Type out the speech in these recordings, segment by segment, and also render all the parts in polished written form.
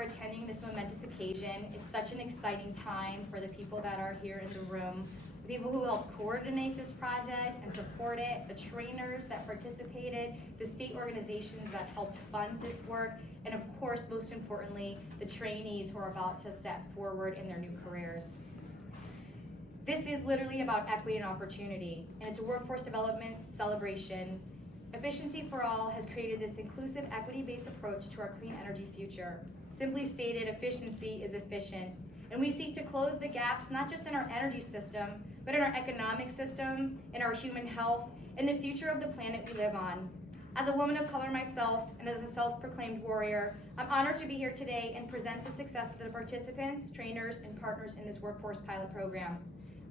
for attending this momentous occasion. It's such an exciting time for the people that are here in the room, the people who helped coordinate this project and support it, the trainers that participated, the state organizations that helped fund this work, and of course, most importantly, the trainees who are about to step forward in their new careers. This is literally about equity and opportunity, and it's a workforce development celebration. Efficiency for All has created this inclusive, equity-based approach to our clean energy future. Simply stated, efficiency is efficient, and we seek to close the gaps not just in our energy system, but in our economic system, in our human health, and the future of the planet we live on. As a woman of color myself, and as a self-proclaimed warrior, I'm honored to be here today and present the success of the participants, trainers, and partners in this workforce pilot program.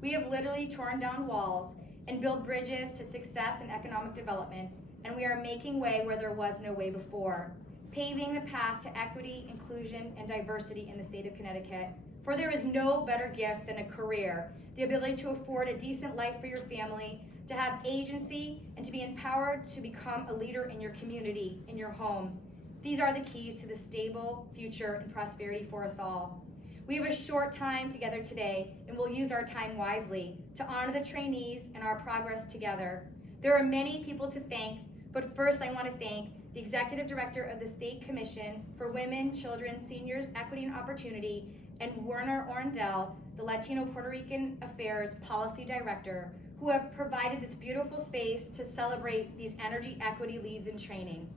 We have literally torn down walls and built bridges to success and economic development, and we are making way where there was no way before, paving the path to equity, inclusion, and diversity in the state of Connecticut. For there is no better gift than a career, the ability to afford a decent life for your family, to have agency, and to be empowered to become a leader in your community, in your home. These are the keys to the stable future and prosperity for us all. We have a short time together today, and we'll use our time wisely to honor the trainees and our progress together. There are many people to thank, but first I want to thank the Executive Director of the State Commission for Women, Children, Seniors, Equity and Opportunity, and Werner Orndell, the Latino Puerto Rican Affairs Policy Director, who have provided this beautiful space to celebrate these energy equity leads in training.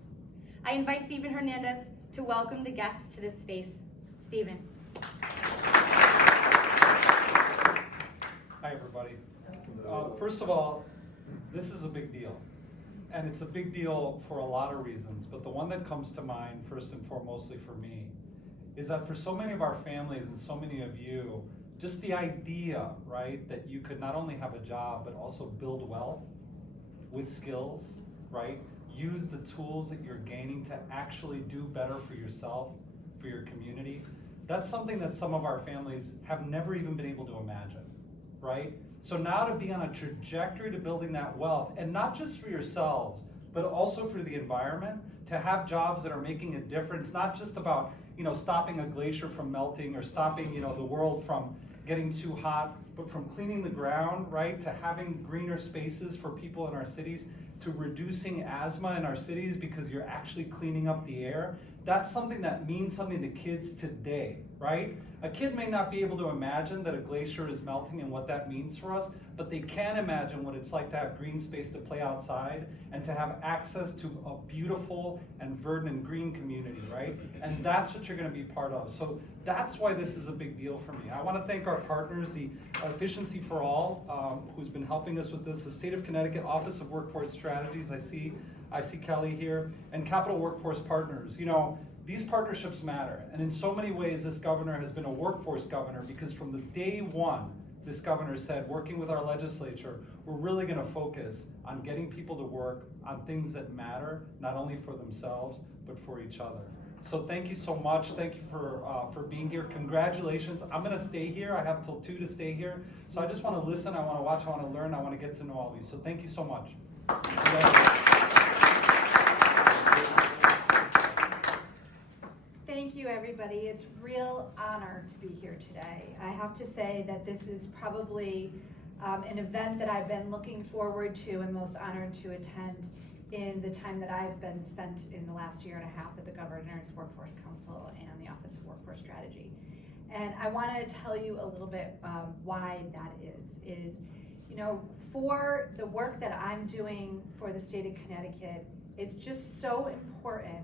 I invite Stephen Hernandez to welcome the guests to this space. Stephen. Hi, everybody. First of all, this is a big deal. And it's a big deal for a lot of reasons, but the one that comes to mind first and foremostly for me is that for so many of our families and so many of you, just the idea, right, that you could not only have a job, but also build wealth with skills, right? Use the tools that you're gaining to actually do better for yourself, for your community. That's something that some of our families have never even been able to imagine, right? So now to be on a trajectory to building that wealth, and not just for yourselves, but also for the environment, to have jobs that are making a difference, not just about, stopping a glacier from melting or stopping, the world from getting too hot, but from cleaning the ground, right, to having greener spaces for people in our cities, to reducing asthma in our cities because you're actually cleaning up the air. That's something that means something to kids today, right? A kid may not be able to imagine that a glacier is melting and what that means for us, but they can imagine what it's like to have green space to play outside and to have access to a beautiful and verdant and green community, right? And that's what you're going to be part of. So that's why this is a big deal for me. I want to thank our partners, the Efficiency for All, who's been helping us with this, the State of Connecticut Office of Workforce Strategies, I see Kellie here, and Capital Workforce Partners. These partnerships matter, and in so many ways this governor has been a workforce governor, because from the day one, this governor said, working with our legislature, we're really going to focus on getting people to work on things that matter, not only for themselves, but for each other. So thank you so much. Thank you for being here. Congratulations. I'm going to stay here. I have till 2 to stay here. So I just want to listen. I want to watch. I want to learn. I want to get to know all of you. So thank you so much. Thank you, everybody. It's a real honor to be here today. I have to say that this is probably an event that I've been looking forward to and most honored to attend in the time that I've been spent in the last year and a half at the Governor's Workforce Council and the Office of Workforce Strategy. And I want to tell you a little bit why that is, for the work that I'm doing for the state of Connecticut, it's just so important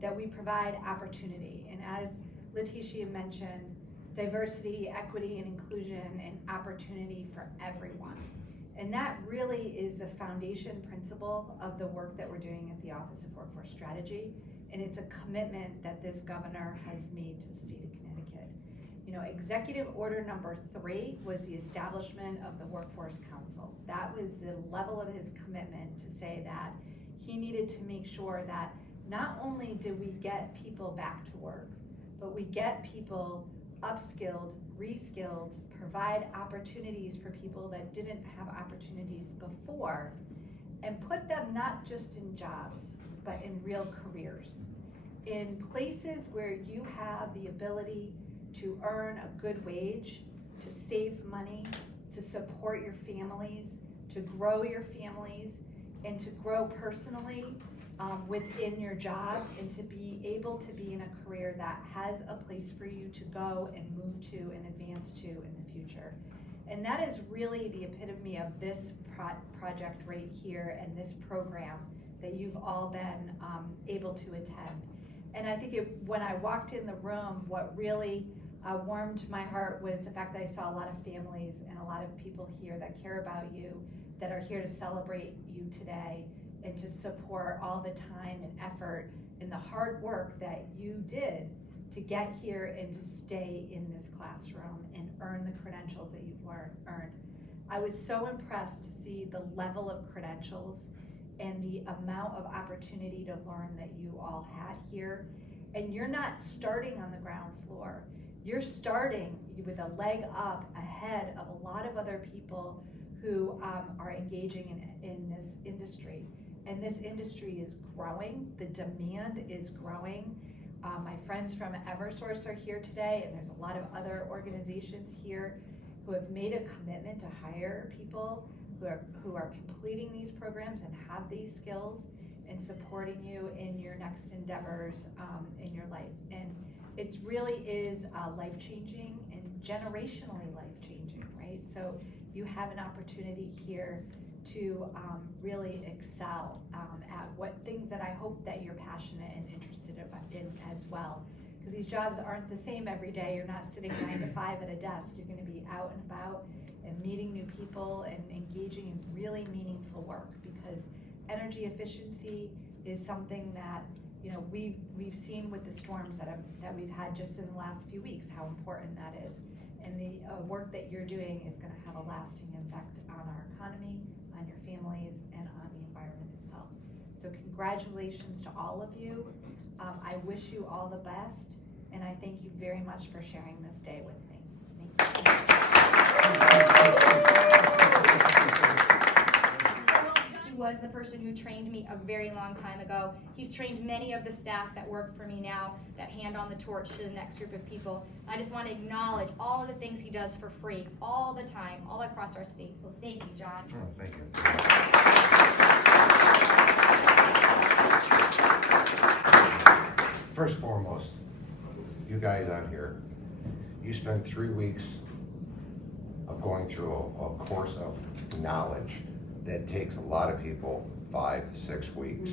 that we provide opportunity. And as Leticia mentioned, diversity, equity, and inclusion and opportunity for everyone. And that really is the foundation principle of the work that we're doing at the Office of Workforce Strategy. And it's a commitment that this governor has made to the state of Connecticut. Executive Order number 3 was the establishment of the Workforce Council. That was the level of his commitment to say that he needed to make sure that not only did we get people back to work, but we get people upskilled, reskilled, provide opportunities for people that didn't have opportunities before, and put them not just in jobs, but in real careers. in places where you have the ability to earn a good wage, to save money, to support your families, to grow your families, and to grow personally within your job, and to be able to be in a career that has a place for you to go and move to and advance to in the future. And that is really the epitome of this project right here and this program that you've all been able to attend. And I think when I walked in the room, what really warmed my heart was the fact that I saw a lot of families and a lot of people here that care about you, that are here to celebrate you today and to support all the time and effort and the hard work that you did to get here and to stay in this classroom and earn the credentials that you've earned. I was so impressed to see the level of credentials and the amount of opportunity to learn that you all had here. And you're not starting on the ground floor. You're starting with a leg up ahead of a lot of other people who are engaging in this industry. And this industry is growing, the demand is growing. My friends from Eversource are here today, and there's a lot of other organizations here who have made a commitment to hire people who are completing these programs and have these skills and supporting you in your next endeavors in your life. And it really is life-changing and generationally life-changing, right? So you have an opportunity here to really excel at what things that I hope that you're passionate and interested in as well. Because these jobs aren't the same every day. You're not sitting 9 to 5 at a desk. You're going to be out and about and meeting new people and engaging in really meaningful work, because energy efficiency is something that, you know, we've seen with the storms that we've had just in the last few weeks, how important that is. And the work that you're doing is going to have a lasting effect on our economy, on your families, and on the environment itself. So congratulations to all of you. I wish you all the best, and I thank you very much for sharing this day with me. Thank you. He was the person who trained me a very long time ago. He's trained many of the staff that work for me now, that hand on the torch to the next group of people. I just want to acknowledge all of the things he does for free all the time, all across our state. So thank you, John. Oh, thank you. First and foremost, you guys out here, you spent 3 weeks of going through a course of knowledge that takes a lot of people 5 to 6 weeks.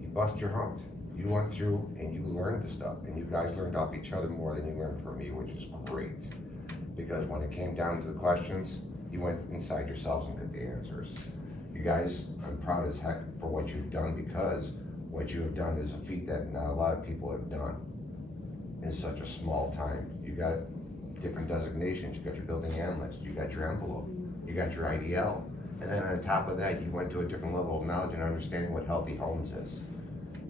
You busted your hump. You went through and you learned the stuff, and you guys learned off each other more than you learned from me, which is great. Because when it came down to the questions, you went inside yourselves and got the answers. You guys, I'm proud as heck for what you've done, because what you have done is a feat that not a lot of people have done in such a small time. You got different designations. You got your building analyst, you got your envelope, you got your IDL. And then on top of that, you went to a different level of knowledge and understanding what healthy homes is.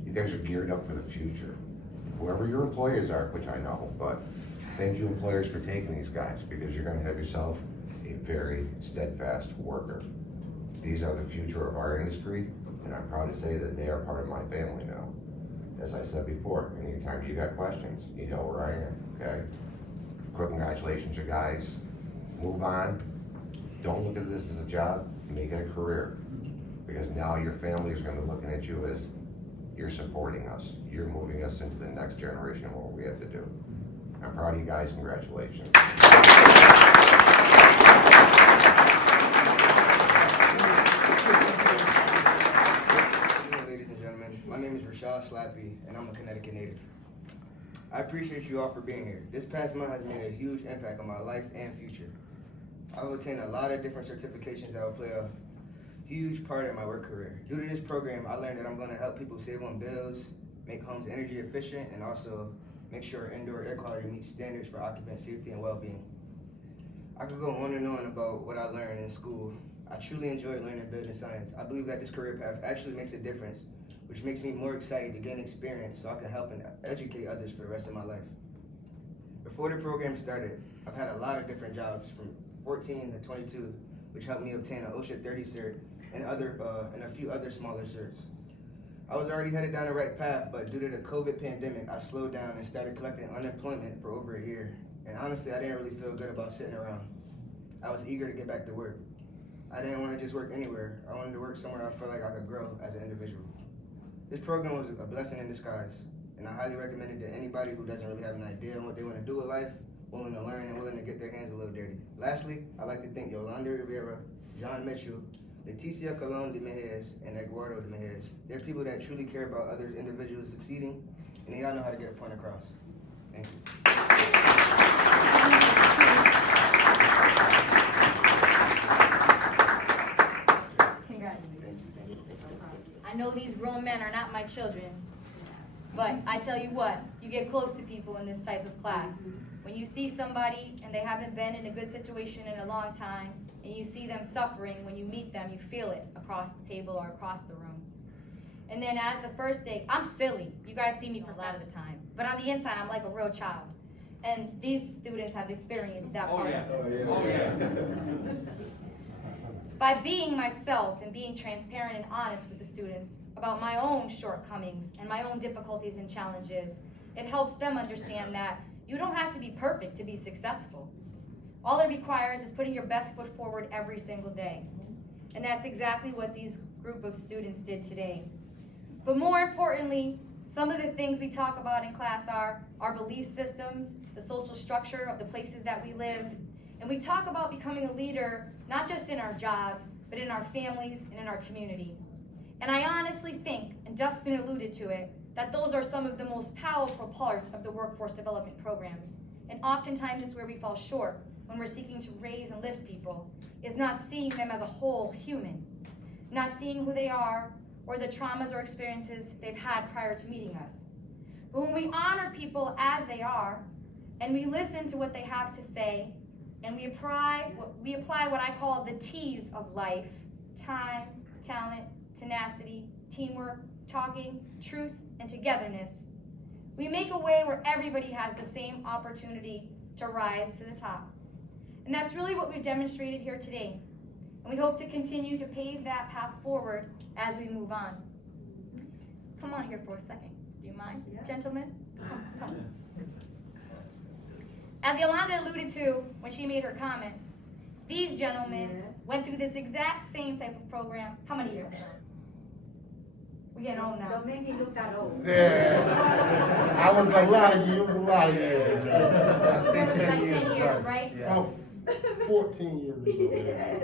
You guys are geared up for the future. Whoever your employers are, which I know, but thank you employers for taking these guys, because you're gonna have yourself a very steadfast worker. These are the future of our industry, and I'm proud to say that they are part of my family now. As I said before, anytime you got questions, you know where I am, okay? Congratulations, you guys. Move on. Don't look at this as a job, make it a career. Because now your family is gonna be looking at you as you're supporting us. You're moving us into the next generation of what we have to do. I'm proud of you guys, congratulations. Ladies and gentlemen, my name is Rashad Slappy, and I'm a Connecticut native. I appreciate you all for being here. This past month has made a huge impact on my life and future. I've obtained a lot of different certifications that will play a huge part in my work career. Due to this program, I learned that I'm going to help people save on bills, make homes energy efficient, and also make sure indoor air quality meets standards for occupant safety and well-being. I could go on and on about what I learned in school. I truly enjoyed learning building science. I believe that this career path actually makes a difference, which makes me more excited to gain experience so I can help and educate others for the rest of my life. Before the program started, I've had a lot of different jobs from 14 to 22, which helped me obtain an OSHA 30 cert and a few other smaller certs. I was already headed down the right path, but due to the COVID pandemic, I slowed down and started collecting unemployment for over a year. And honestly, I didn't really feel good about sitting around. I was eager to get back to work. I didn't want to just work anywhere. I wanted to work somewhere I felt like I could grow as an individual. This program was a blessing in disguise, and I highly recommend it to anybody who doesn't really have an idea on what they want to do with life, willing to learn, and willing to get their hands a little dirty. Lastly, I'd like to thank Yolanda Rivera, John Mitchell, Leticia de Mejias, and Eduardo de Mejias. They're people that truly care about others, individuals succeeding, and they all know how to get a point across. Thank you. Congratulations. I know these grown men are not my children, but I tell you what, you get close to people in this type of class. When you see somebody and they haven't been in a good situation in a long time, and you see them suffering, when you meet them, you feel it across the table or across the room. And then as the first day, I'm silly. You guys see me a lot of the time. But on the inside, I'm like a real child. And these students have experienced that part. By being myself and being transparent and honest with the students about my own shortcomings and my own difficulties and challenges, it helps them understand that you don't have to be perfect to be successful. All it requires is putting your best foot forward every single day. And that's exactly what these group of students did today. But more importantly, some of the things we talk about in class are our belief systems, the social structure of the places that we live, and we talk about becoming a leader, not just in our jobs, but in our families and in our community. And I honestly think, and Dustin alluded to it, that those are some of the most powerful parts of the workforce development programs. And oftentimes it's where we fall short when we're seeking to raise and lift people, is not seeing them as a whole human, not seeing who they are or the traumas or experiences they've had prior to meeting us. But when we honor people as they are, and we listen to what they have to say, and we apply what I call the T's of life: time, talent, tenacity, teamwork, talking, truth, and togetherness, we make a way where everybody has the same opportunity to rise to the top. And that's really what we've demonstrated here today. And we hope to continue to pave that path forward as we move on. Come on here for a second. Do you mind, gentlemen? Come. As Yolanda alluded to when she made her comments, these gentlemen went through this exact same type of program. How many years ago? We're getting old now. Don't make me look that old. Yeah. I was a lot of years ago. It was like 10 years, right? About 14 years ago. Yes.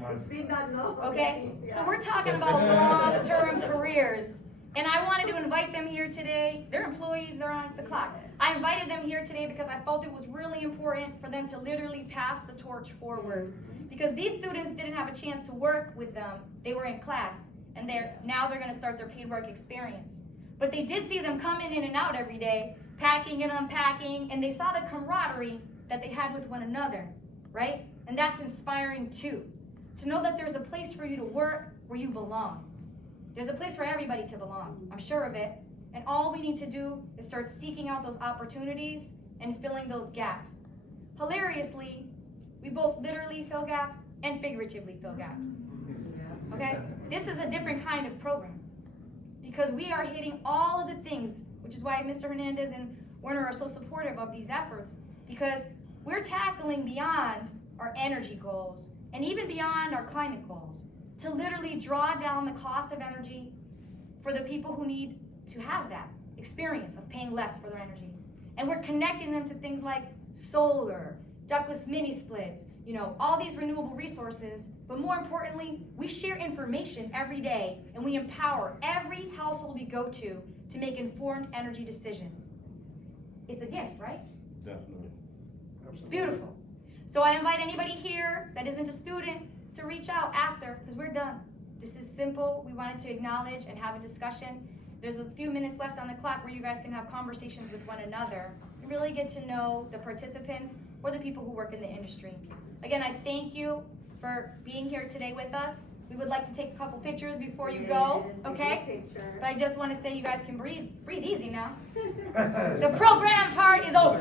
It's been that long. Okay, so we're talking about long-term careers. And I wanted to invite them here today. They're employees, they're on the clock. I invited them here today because I felt it was really important for them to literally pass the torch forward. Because these students didn't have a chance to work with them. They were in class, and now they're gonna start their paid work experience. But they did see them coming in and out every day, packing and unpacking, and they saw the camaraderie that they had with one another, right? And that's inspiring too. To know that there's a place for you to work where you belong. There's a place for everybody to belong, I'm sure of it. And all we need to do is start seeking out those opportunities and filling those gaps. Hilariously, we both literally fill gaps and figuratively fill gaps. Okay? This is a different kind of program because we are hitting all of the things, which is why Mr. Hernandez and Werner are so supportive of these efforts, because we're tackling beyond our energy goals and even beyond our climate goals to literally draw down the cost of energy for the people who need to have that experience of paying less for their energy. And we're connecting them to things like solar, ductless mini splits, all these renewable resources, but more importantly, we share information every day and we empower every household we go to make informed energy decisions. It's a gift, right? Definitely. It's beautiful. So I invite anybody here that isn't a student to reach out after, because we're done. This is simple. We wanted to acknowledge and have a discussion. There's a few minutes left on the clock where you guys can have conversations with one another and really get to know the participants or the people who work in the industry. Again, I thank you for being here today with us. We would like to take a couple pictures before you go, okay? But I just want to say you guys can breathe easy now. The program part is over.